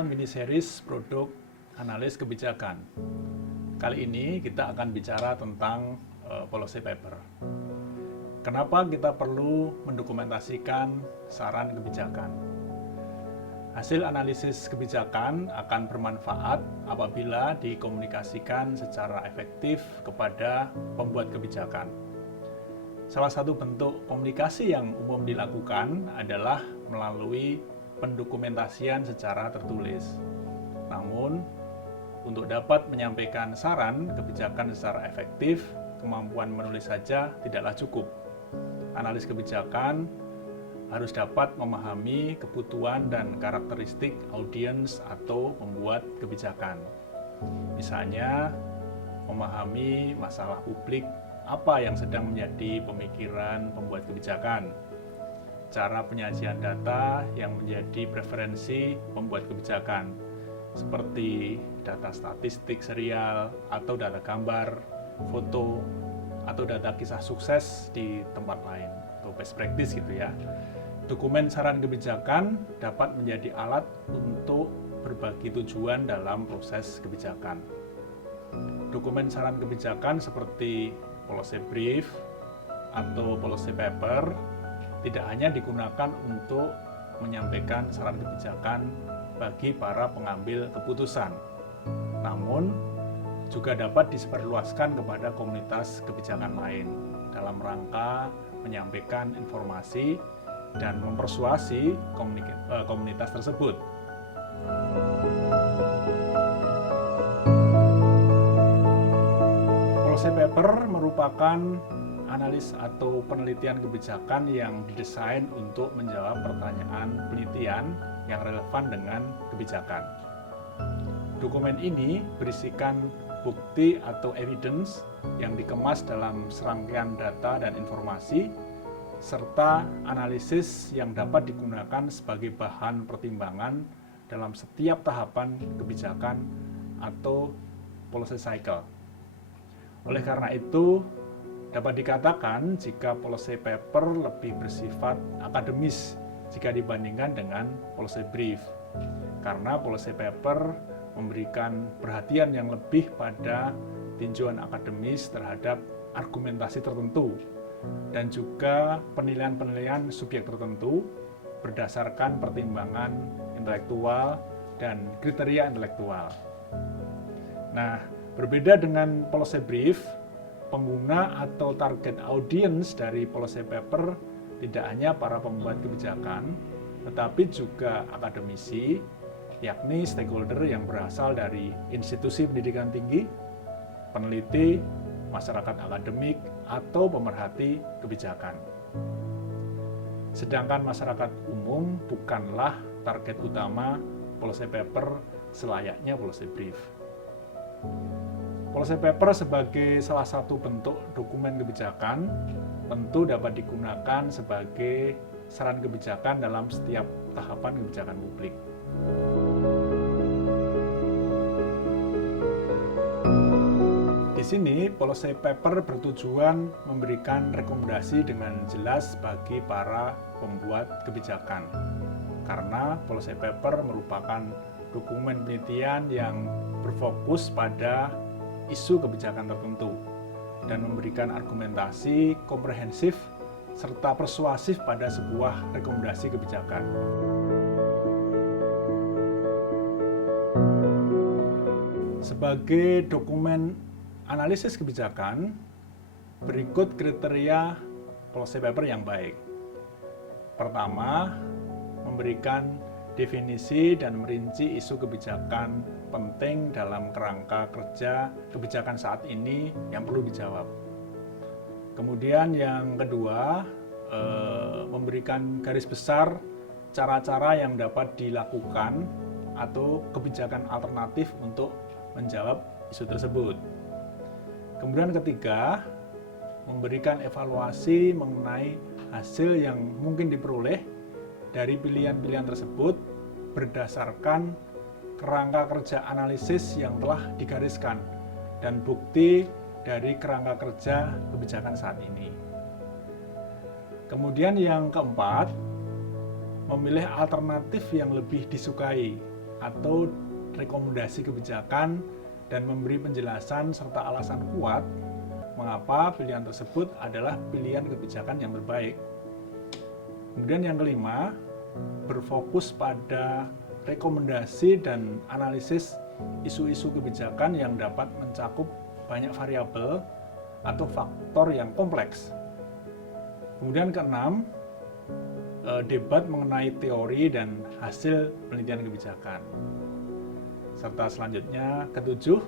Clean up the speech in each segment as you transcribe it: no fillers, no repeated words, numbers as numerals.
2 mini series produk analis kebijakan. Kali ini kita akan bicara tentang policy paper. Kenapa kita perlu mendokumentasikan saran kebijakan? Hasil analisis kebijakan akan bermanfaat apabila dikomunikasikan secara efektif kepada pembuat kebijakan. Salah satu bentuk komunikasi yang umum dilakukan adalah melalui pendokumentasian secara tertulis. Namun, untuk dapat menyampaikan saran kebijakan secara efektif, kemampuan menulis saja tidaklah cukup. Analis kebijakan harus dapat memahami kebutuhan dan karakteristik audiens atau pembuat kebijakan. Misalnya, memahami masalah publik, apa yang sedang menjadi pemikiran pembuat kebijakan, cara penyajian data yang menjadi preferensi pembuat kebijakan, seperti data statistik serial atau data gambar, foto, atau data kisah sukses di tempat lain, atau best practice gitu ya. Dokumen saran kebijakan dapat menjadi alat untuk berbagi tujuan dalam proses kebijakan. Dokumen saran kebijakan seperti policy brief atau policy paper tidak hanya digunakan untuk menyampaikan saran kebijakan bagi para pengambil keputusan, namun juga dapat disebarluaskan kepada komunitas kebijakan lain dalam rangka menyampaikan informasi dan mempersuasi komunitas tersebut. Policy paper merupakan analis atau penelitian kebijakan yang didesain untuk menjawab pertanyaan penelitian yang relevan dengan kebijakan. Dokumen ini berisikan bukti atau evidence yang dikemas dalam serangkaian data dan informasi, serta analisis yang dapat digunakan sebagai bahan pertimbangan dalam setiap tahapan kebijakan atau policy cycle. Oleh karena itu, dapat dikatakan jika policy paper lebih bersifat akademis jika dibandingkan dengan policy brief, karena policy paper memberikan perhatian yang lebih pada tinjauan akademis terhadap argumentasi tertentu dan juga penilaian-penilaian subjek tertentu berdasarkan pertimbangan intelektual dan kriteria intelektual. Nah, berbeda dengan policy brief, pengguna atau target audience dari policy paper tidak hanya para pembuat kebijakan, tetapi juga akademisi, yakni stakeholder yang berasal dari institusi pendidikan tinggi, peneliti, masyarakat akademik, atau pemerhati kebijakan. Sedangkan masyarakat umum bukanlah target utama policy paper selayaknya policy brief. Policy paper sebagai salah satu bentuk dokumen kebijakan tentu dapat digunakan sebagai saran kebijakan dalam setiap tahapan kebijakan publik. Di sini, policy paper bertujuan memberikan rekomendasi dengan jelas bagi para pembuat kebijakan, karena policy paper merupakan dokumen penelitian yang berfokus pada isu kebijakan tertentu dan memberikan argumentasi komprehensif serta persuasif pada sebuah rekomendasi kebijakan. Sebagai dokumen analisis kebijakan, berikut kriteria policy paper yang baik. Pertama, memberikan definisi dan merinci isu kebijakan penting dalam kerangka kerja kebijakan saat ini yang perlu dijawab. Kemudian yang kedua, memberikan garis besar cara-cara yang dapat dilakukan atau kebijakan alternatif untuk menjawab isu tersebut. Kemudian ketiga, memberikan evaluasi mengenai hasil yang mungkin diperoleh dari pilihan-pilihan tersebut berdasarkan kerangka kerja analisis yang telah digariskan dan bukti dari kerangka kerja kebijakan saat ini. Kemudian yang keempat, memilih alternatif yang lebih disukai atau rekomendasi kebijakan dan memberi penjelasan serta alasan kuat mengapa pilihan tersebut adalah pilihan kebijakan yang terbaik. Kemudian yang kelima, berfokus pada rekomendasi dan analisis isu-isu kebijakan yang dapat mencakup banyak variabel atau faktor yang kompleks. Kemudian keenam, debat mengenai teori dan hasil penelitian kebijakan. Serta selanjutnya, ketujuh,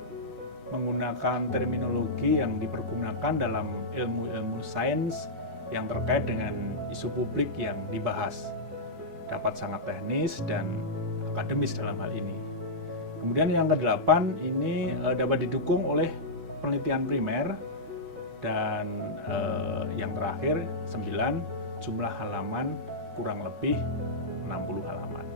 menggunakan terminologi yang dipergunakan dalam ilmu-ilmu sains yang terkait dengan isu publik yang dibahas. Dapat sangat teknis dan akademis dalam hal ini. Kemudian yang kedelapan, ini dapat didukung oleh penelitian primer. Dan yang terakhir, 9, jumlah halaman kurang lebih 60 halaman.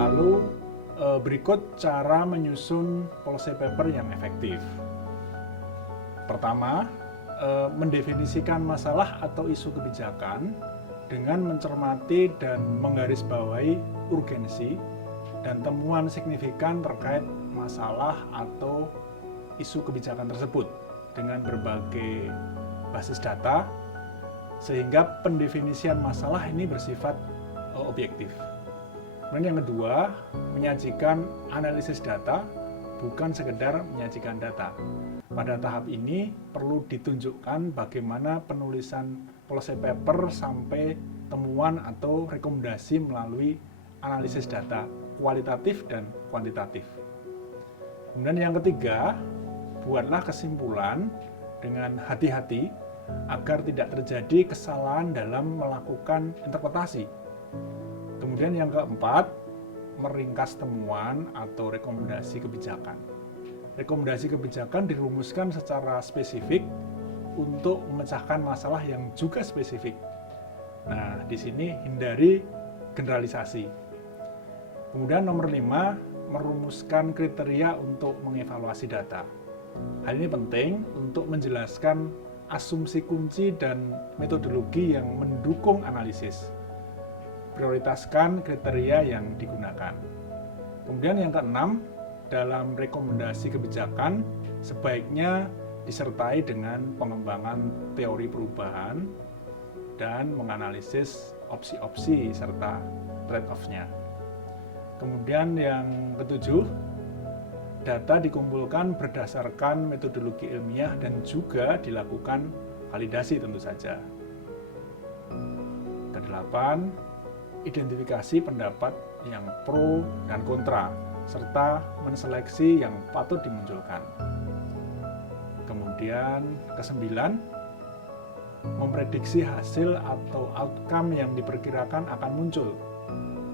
Lalu berikut cara menyusun policy paper yang efektif. Pertama, mendefinisikan masalah atau isu kebijakan dengan mencermati dan menggarisbawahi urgensi dan temuan signifikan terkait masalah atau isu kebijakan tersebut dengan berbagai basis data, sehingga pendefinisian masalah ini bersifat objektif. Kemudian yang kedua, menyajikan analisis data, bukan sekedar menyajikan data. Pada tahap ini perlu ditunjukkan bagaimana penulisan policy paper sampai temuan atau rekomendasi melalui analisis data kualitatif dan kuantitatif. Kemudian yang ketiga, buatlah kesimpulan dengan hati-hati agar tidak terjadi kesalahan dalam melakukan interpretasi. Kemudian yang keempat, meringkas temuan atau rekomendasi kebijakan. Rekomendasi kebijakan dirumuskan secara spesifik untuk memecahkan masalah yang juga spesifik. Nah, di sini hindari generalisasi. Kemudian nomor 5, merumuskan kriteria untuk mengevaluasi data. Hal ini penting untuk menjelaskan asumsi kunci dan metodologi yang mendukung analisis. Prioritaskan kriteria yang digunakan. Kemudian yang keenam, dalam rekomendasi kebijakan sebaiknya disertai dengan pengembangan teori perubahan dan menganalisis opsi-opsi serta trade-off-nya. Kemudian yang ketujuh, data dikumpulkan berdasarkan metodologi ilmiah dan juga dilakukan validasi tentu saja. Kedelapan, identifikasi pendapat yang pro dan kontra, serta menseleksi yang patut dimunculkan. Kemudian kesembilan, memprediksi hasil atau outcome yang diperkirakan akan muncul,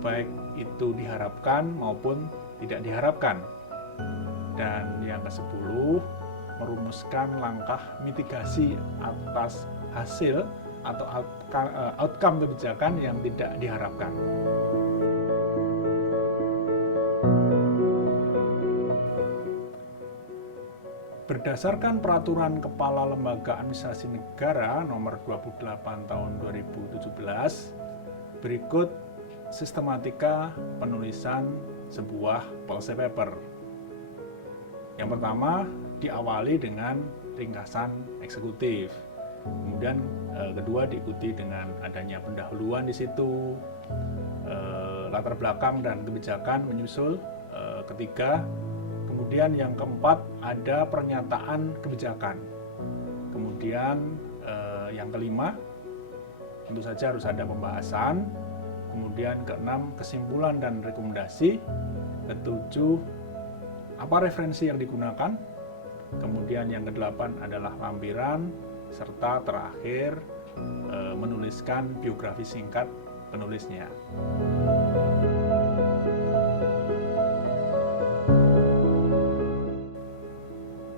baik itu diharapkan maupun tidak diharapkan. Dan yang ke-10, merumuskan langkah mitigasi atas hasil atau outcome kebijakan yang tidak diharapkan. Berdasarkan Peraturan Kepala Lembaga Administrasi Negara Nomor 28 Tahun 2017, berikut sistematika penulisan sebuah policy paper. Yang pertama, diawali dengan ringkasan eksekutif. Kemudian kedua diikuti dengan adanya pendahuluan di situ, latar belakang dan kebijakan menyusul. Ketiga, kemudian yang keempat ada pernyataan kebijakan. Kemudian yang kelima, tentu saja harus ada pembahasan. Kemudian keenam, kesimpulan dan rekomendasi. Ketujuh, apa referensi yang digunakan. Kemudian yang kedelapan adalah lampiran. Serta terakhir, menuliskan biografi singkat penulisnya.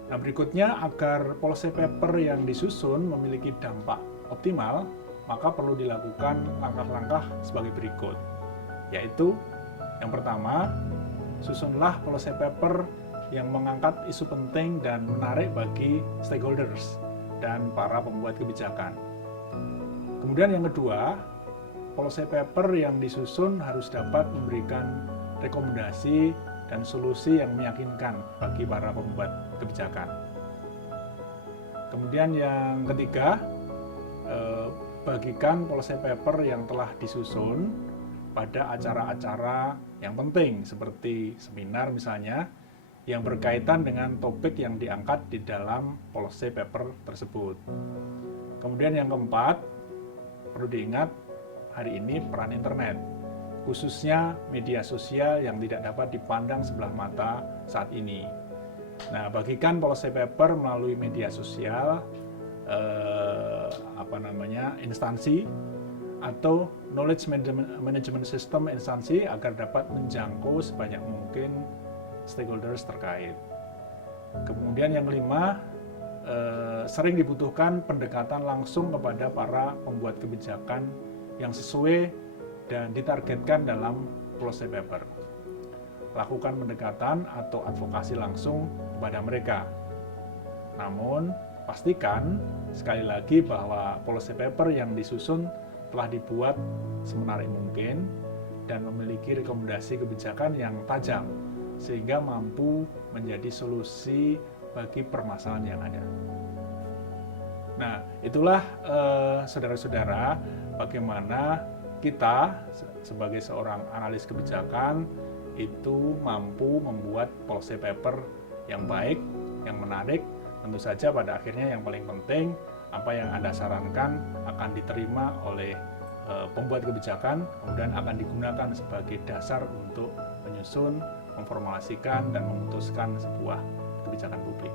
Nah, berikutnya, agar policy paper yang disusun memiliki dampak optimal, maka perlu dilakukan langkah-langkah sebagai berikut, yaitu yang pertama, susunlah policy paper yang mengangkat isu penting dan menarik bagi stakeholders dan para pembuat kebijakan. Kemudian yang kedua, policy paper yang disusun harus dapat memberikan rekomendasi dan solusi yang meyakinkan bagi para pembuat kebijakan. Kemudian yang ketiga, bagikan policy paper yang telah disusun pada acara-acara yang penting seperti seminar misalnya yang berkaitan dengan topik yang diangkat di dalam policy paper tersebut. Kemudian yang keempat, perlu diingat hari ini peran internet, khususnya media sosial yang tidak dapat dipandang sebelah mata saat ini. Nah, bagikan policy paper melalui media sosial, instansi atau knowledge management system instansi agar dapat menjangkau sebanyak mungkin stakeholders terkait. Kemudian yang kelima, sering dibutuhkan pendekatan langsung kepada para pembuat kebijakan yang sesuai dan ditargetkan dalam policy paper. Lakukan pendekatan atau advokasi langsung kepada mereka. Namun, pastikan sekali lagi bahwa policy paper yang disusun telah dibuat semenarik mungkin dan memiliki rekomendasi kebijakan yang tajam sehingga mampu menjadi solusi bagi permasalahan yang ada. Nah, itulah saudara-saudara bagaimana kita sebagai seorang analis kebijakan itu mampu membuat policy paper yang baik, yang menarik. Tentu saja pada akhirnya yang paling penting apa yang Anda sarankan akan diterima oleh pembuat kebijakan, kemudian akan digunakan sebagai dasar untuk menyusun, memformulasikan, dan memutuskan sebuah kebijakan publik.